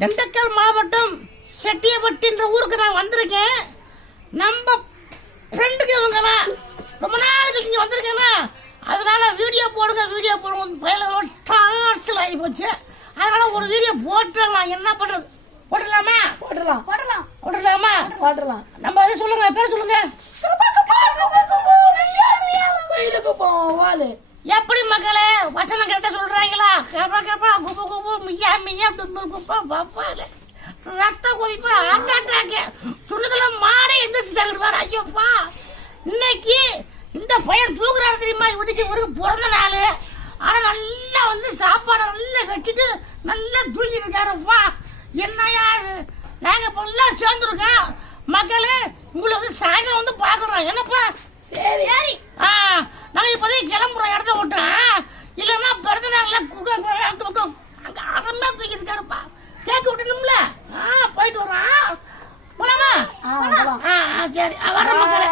திண்டுக்கல் மாவட்டம் செட்டியப்பட்டின்ற ஊருக்கு நான் வந்திருக்கேன். நம்ம ஃப்ரெண்டுக்கு இவங்கலாம் ரொம்ப நாளுக்கு இங்கே வந்திருக்கேன்னா அதனால வீடியோ போடுங்க பயில டார்ச்சல் ஆகி போச்சு. அதனால ஒரு வீடியோ போட்டுடலாம். என்ன பண்றது? போட்டுடலாமா? போட்டுடலாமா? நம்ம அதை சொல்லுங்க, பேர் சொல்லுங்க. எப்படி மக்களே வசனம் கேட்ட சொல்றாங்களா? கேப்பா குப்பு குப்பு மியா மியா பப்பால ரத்த கொதிப்பு அட்டாக்கு சொன்னதுல மாடே எந்திரிச்சாங்க பாரு. ஐயோப்பா, இன்னைக்கு இந்த பையன் தூக்குறாரு தெரியுமா? இவனுக்கு இவருக்கு பிறந்த நாள். ஆனா நல்லா வந்து சாப்பாடை நல்லா வச்சுட்டு நல்லா தூக்கி இருக்காருப்பா. என்னையா இது? நாங்க இப்பெல்லாம் சேர்ந்துருக்கோம் மக்களே. உங்களை வந்து சாயந்தரம் வந்து பாக்குறோம். என்னப்பா? சரி நாங்க இப்போதைக்கு கிளம்புறோம். இடத்த விட்டோம். இல்லைன்னா பிறந்த நாள்ல அங்க அறமா தூக்கி இருக்காருப்பா. கேட்க விட்டணும்ல. போயிட்டு வரோம். போலாமா? சரி வர மக்களே.